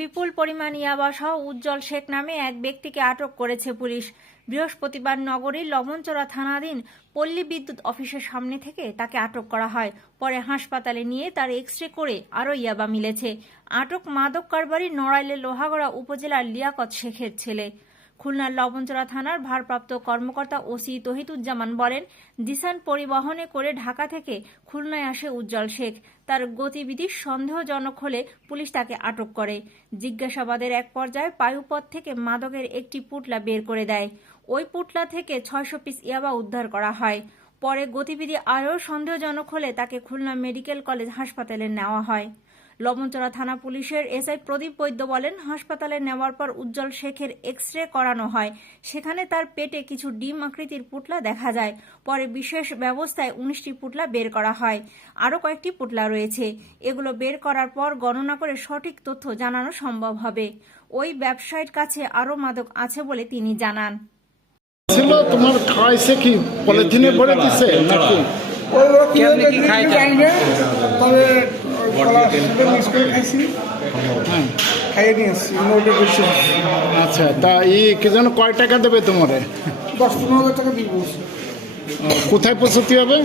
বিপুল পরিমাণ ইয়াবা সহ উজ্জ্বল শেখ নামে এক ব্যক্তিকে আটক করেছে পুলিশ। বৃহস্পতিবার নগরীর লবণচড়া থানাধীন পল্লী বিদ্যুৎ অফিসের সামনে থেকে তাকে আটক করা হয়। পরে হাসপাতালে নিয়ে তার এক্স রে করে আরও ইয়াবা মিলেছে। আটক মাদক কারবারি নড়াইলের লোহাগড়া উপজেলার লিয়াকত শেখের ছেলে। খুলনার লবণচড়া থানার ভারপ্রাপ্ত কর্মকর্তা ওসি তহিদুজ্জামান বলেন দিসান পরিবহনে করে ঢাকা থেকে খুলনায় আসে উজ্জ্বল শেখ। তার গতিবিধি সন্দেহজনক হলে পুলিশ তাকে আটক করে। জিজ্ঞাসাবাদের এক পর্যায়ে পায়ুপথ থেকে মাদকের একটি পুটলা বের করে দেয়। ওই পুটলা থেকে ছয়শো পিস ইয়াবা উদ্ধার করা হয়। পরে গতিবিধি আরও সন্দেহজনক হলে তাকে খুলনা মেডিকেল কলেজ হাসপাতালে নেওয়া হয়। লবণচড়া থানা পুলিশের এসআই প্রদীপ বৈদ্য বলেন হাসপাতালে নেওয়ার পর উজ্জ্বল শেখের এক্স রে করানো হয়। সেখানে তার পেটে কিছু ডিম আকৃতির পুটলা দেখা যায়। পরে বিশেষ ব্যবস্থায় উনিশটি পুটলা বের করা হয়। আরও কয়েকটি পুটলা রয়েছে। এগুলো বের করার পর গণনা করে সঠিক তথ্য জানানো সম্ভব হবে। ওই ব্যবসায়ীর কাছে আরও মাদক আছে বলে তিনি জানান। ছিল তোমার খাইছে কি? পলিথিনে ভরে দিছে? নাকি ওই কি জানি না তবে খাইছি। হ্যাঁ খাইয়ে নিয়ে আসছি আচ্ছা তা ই কি যেন কয় টাকা দেবে তোমারে? দশ পনেরো হাজার টাকা দিব কোথায় পৌঁছতে হবে?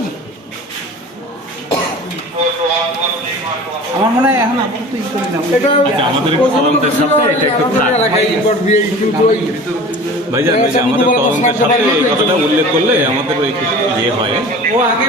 আমার মনে হয় এখন আপাতত ই করি না এটা আচ্ছা, আমাদের সাথে এটা একটু ভাইজান সাথে এই কথাটা উল্লেখ করলে আমাদের ওই ইয়ে হয়। ও আগে